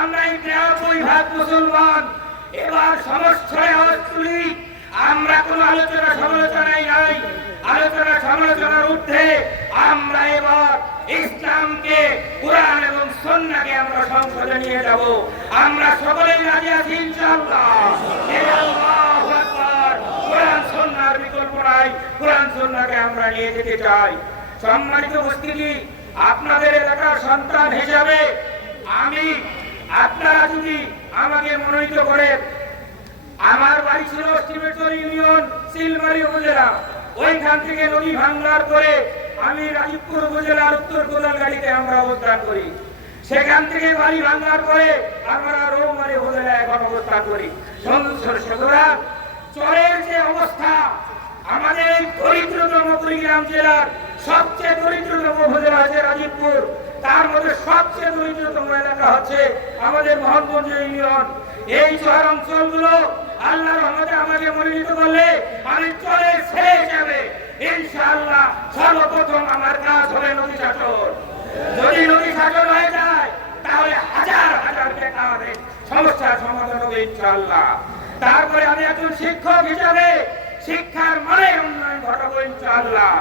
আমরা নিরানব্বই ভাগ মুসলমান। এবার সমস্যায় আমরা কোনো আলোচনা সমালোচনায় নাই আলোচনা সমালোচনার ঊর্ধ্বে আমরা এবার ইসলামকে, কোরআন এবং সন্নাকে আমরা সংসদে নিয়ে যাব। আমরা সকলেই রাজি আছি, ইনশাআল্লাহ। কোরআন সন্ন্যার বিকল্প নাই। কোরআন সন্ন্যাকে আমরা নিয়ে যেতে চাই। সম্মানিত উপস্থিতি, আপনাদের এলাকার সন্তান হিসাবে আমি আপনারা যদি আমাকে মনোনীত করেন, আমার বাড়ি ছিল শিবেশ্বর ইউনিয়ন সিলমারি উপজেলা। ওইখান থেকে নদী ভাঙ্গার করে আমি রাজীবপুর উপজেলার উত্তর কোদালগাড়িতে আমরা অবস্থান করি। সেখান থেকে বাড়ি ভাঙ্গার করে আমরা রৌমারি উপজেলায় এখন অবস্থান করি। চরের যে অবস্থা, আমাদের এই দরিদ্রতম কুড়িগ্রাম জেলার সবচেয়ে দরিদ্রতম উপজেলা আছে রাজীবপুর। তার মধ্যে সবচেয়ে দরিদ্রতম এলাকা হচ্ছে আমাদের মোহনগঞ্জ ইউনিয়ন। এই শহর অঞ্চলগুলো আল্লাহ রহমতে আমাকে মনোনীত করলে আমি চলে ছেড়ে যাবে। ইনশাআল্লাহ সর্বপ্রথম আমার কাজ হবে নদী শাসন। যদি নদী শাসন হয়ে যায়, তাহলে হাজার হাজার বেকারের সমস্যার সমাধান হবে ইনশাআল্লাহ। তারপরে আমি একজন শিক্ষক হিসাবে শিক্ষার মানে উন্নয়ন ঘটাবো ইনশাআল্লাহ।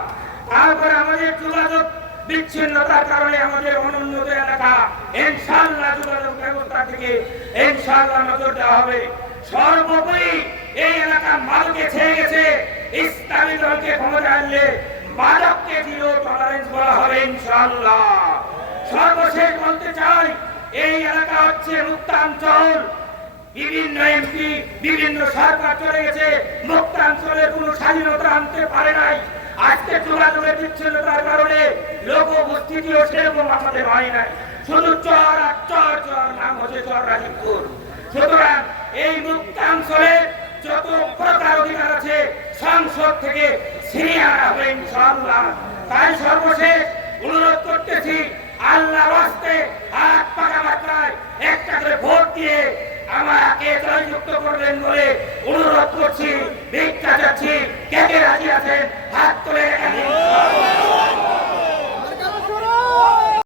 তারপরে আমাদের যোগাযোগ বিচ্ছিন্নতার কারণে আমাদের অনুন্নত এলাকা ইনশাআল্লাহ যোগাযোগ ব্যবস্থা থেকে ইনশাআল্লাহ নজর দেওয়া হবে। সর্বোপরি এই এলাকা মালকে ছেয়ে গেছে। ইসলামী দলকে ক্ষমতা আনলে মাদককে জিরো টলারেন্স বলা হবে ইনশাআল্লাহ। সর্বশেষ বলতে চাই, এই এলাকা হচ্ছে মুক্তাঞ্চল। বিভিন্ন এমপি, বিভিন্ন সরকার চলে গেছে। মুক্তাঞ্চলের কোন স্বাধীনতা আনতে পারে নাই। আজকে যোগাযোগের বিচ্ছিন্নতার কারণে লোক উপস্থিতিও সেরকম আমাদের হয় নাই। শুধু চর আর চর চর নাম হচ্ছে চর রাজীবপুর। সুতরাং এই মুক্তাঞ্চলে যত প্রকার অধিকার আছে, সংসদ থেকে তাই সর্বশেষ অনুরোধ করতেছি আল্লাহ রাস্তে হাত পাকা মাত্রায় একটা করে ভোট দিয়ে আমাকে জয়যুক্ত করবেন বলে অনুরোধ করছি, ভিক্ষা যাচ্ছি কে কে রাজি হাত তুলে